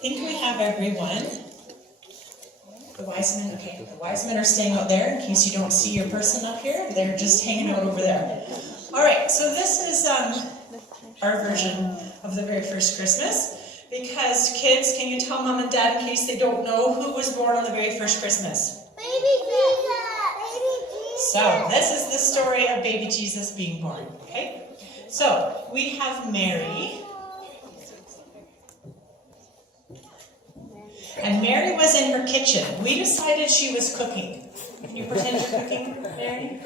think we have everyone. The wise men, okay. The wise men are staying out there in case you don't see your person up here. They're just hanging out over there. All right, so this is our version of the very first Christmas. Because kids, can you tell mom and dad in case they don't know who was born on the very first Christmas? Baby Jesus! Baby Jesus! So, this is the story of baby Jesus being born, okay? So, we have Mary. And Mary was in her kitchen. We decided she was cooking. Can you pretend you're cooking, Mary?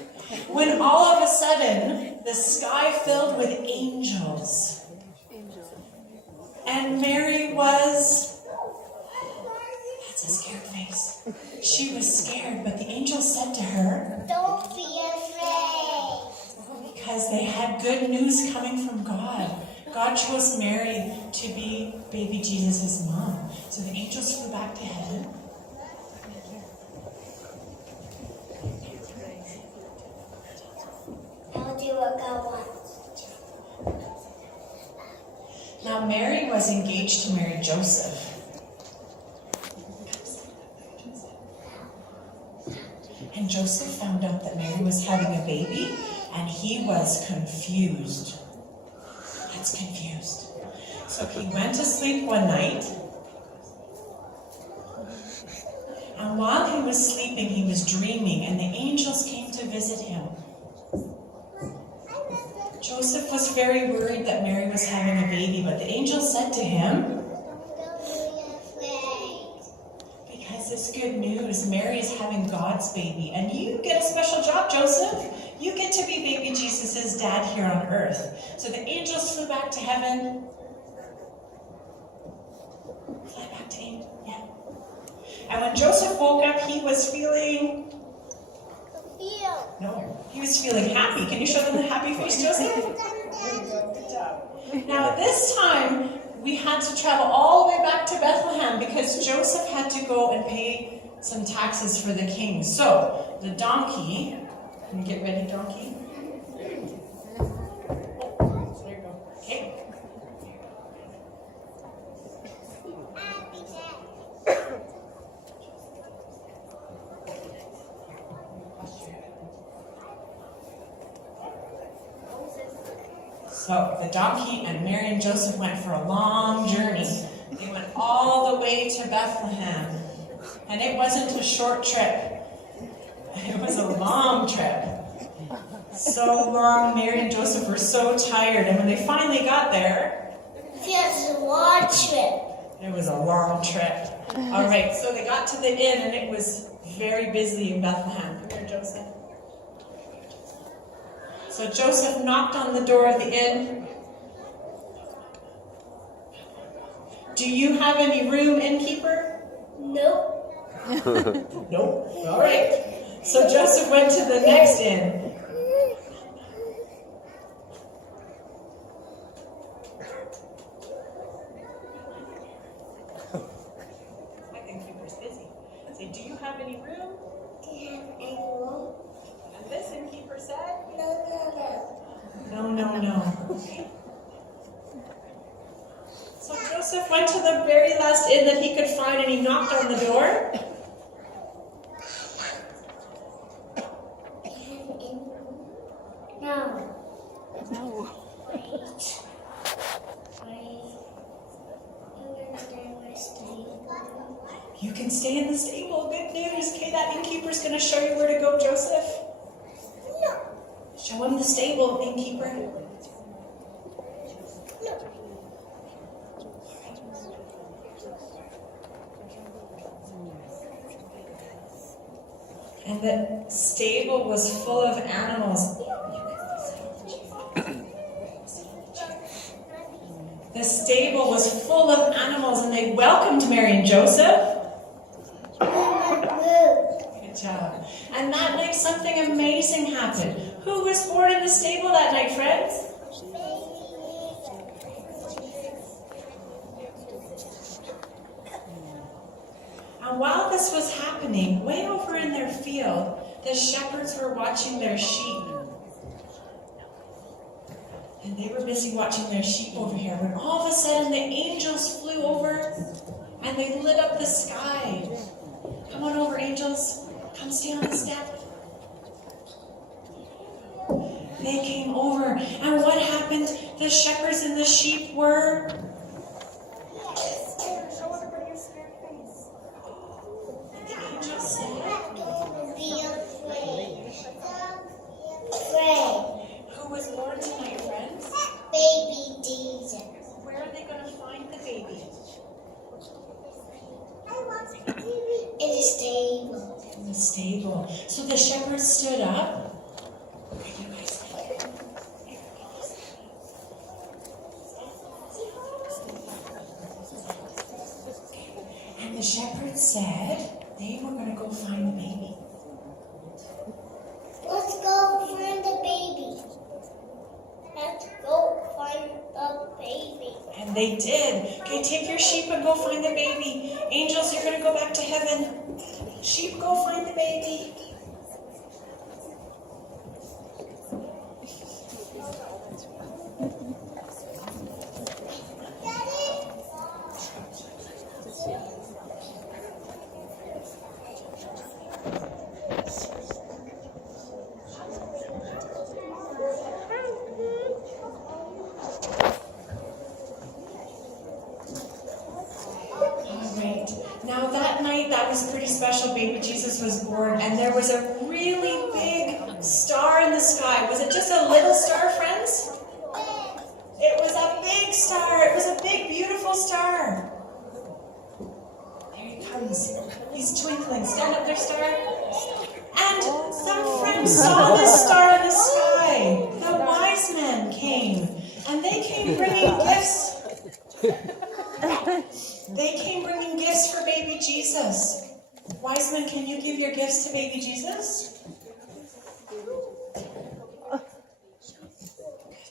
When all of a sudden, the sky filled with angels. And Mary was, that's a scared face. She was scared, but the angel said to her, Don't be afraid. because they had good news coming from God. God chose Mary to be baby Jesus' mom. So the angels flew back to heaven. I'll do what God wants. Now Mary was engaged to marry Joseph. And Joseph found out that Mary was having a baby, and he was confused. That's confused. So he went to sleep one night, and while he was sleeping, he was dreaming, and the angels came to visit him. Joseph was very worried that Mary was having a baby, but the angel said to him, Don't be afraid. because it's good news, Mary is having God's baby, and you get a special job, Joseph. You get to be baby Jesus' dad here on earth. So the angels flew back to heaven. Fly back to England, yeah. And when Joseph woke up, he was feeling... No, he was feeling happy. Can you show them the happy face, Joseph? Good job. Now, this time, we had to travel all the way back to Bethlehem because Joseph had to go and pay some taxes for the king. So, the donkey, can you get ready, donkey? There you go. Okay. So the donkey and Mary and Joseph went for a long journey. They went all the way to Bethlehem. And it wasn't a short trip. It was a long trip. So long, Mary and Joseph were so tired. And when they finally got there, It's a long trip. it was a long trip. All right, so they got to the inn and it was very busy in Bethlehem. Come here, Joseph. So Joseph knocked on the door of the inn. Do you have any room, innkeeper? Nope. Nope. All right. So Joseph went to the next inn. I think innkeeper's busy. Say, do you have any room? Do you have any room? And this innkeeper said, No. no. So Joseph went to the very last inn that he could find and he knocked on the door. No. You can stay in the stable. Good news. Okay, that innkeeper's going to show you where to go, Joseph. No. Show him the stable, innkeeper. And the stable was full of animals. The stable was full of animals, and they welcomed Mary and Joseph. Good job. And that night, something amazing happened. Who was born in the stable that night, friends? And while this was happening, way over in their field, the shepherds were watching their sheep. And they were busy watching their sheep over here when all of a sudden the angels flew over and they lit up the sky. Come on over, angels. Come stay on the step. They came over, and what happened? The shepherds and the sheep were... Show everybody your scared face. The angels said... Don't be afraid. Afraid. Who was born tonight, friends? Baby Jesus. Where are they going to find the baby? In the stable. In the stable. So the shepherds stood up. And the shepherds said they were going to go find the baby. Let's go find the baby. Let's go find the baby. And they did. Okay, take your sheep and go find the baby. Angels, you're going to go back to heaven. Sheep, go find the baby. Now that night, that was pretty special. Baby Jesus was born, and there was a really big star in the sky. Was it just a little star, friends? It was a big star. It was a big, beautiful star. There he comes. He's twinkling. Stand up there, star. And some friends saw this star in the sky. The wise men came, and they came bringing gifts. They came bringing gifts for baby Jesus. Wise men, can you give your gifts to baby Jesus? Good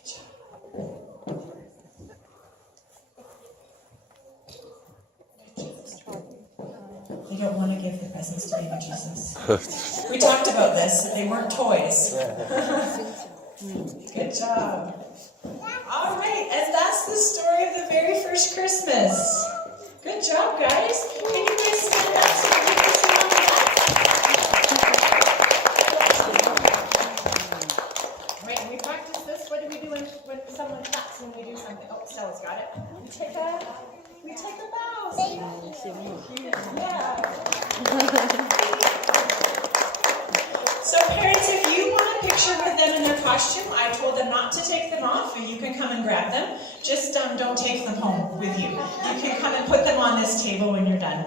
job. They don't want to give the presents to baby Jesus. We talked about this, that they weren't toys. Good job. All right, and that's the story of the very first Christmas. Good job, guys. Can you guys stand up so we can see on that? Right, and we practice this. What do we do when someone claps when we do something? Oh, Stella's got it. We take a bow. Yeah. So parents, if you want a picture with them in their costume, I told them not to take them off, and you can come and grab them. Just don't take them home with you. You can come and put them on this table when you're done.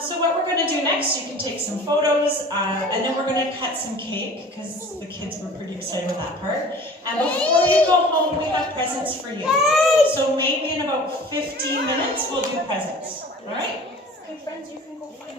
So what we're going to do next, you can take some photos, and then we're going to cut some cake, because the kids were pretty excited with that part. And before you go home, we have presents for you. So maybe in about 15 minutes, we'll do presents. All right? Okay, friends, you can go find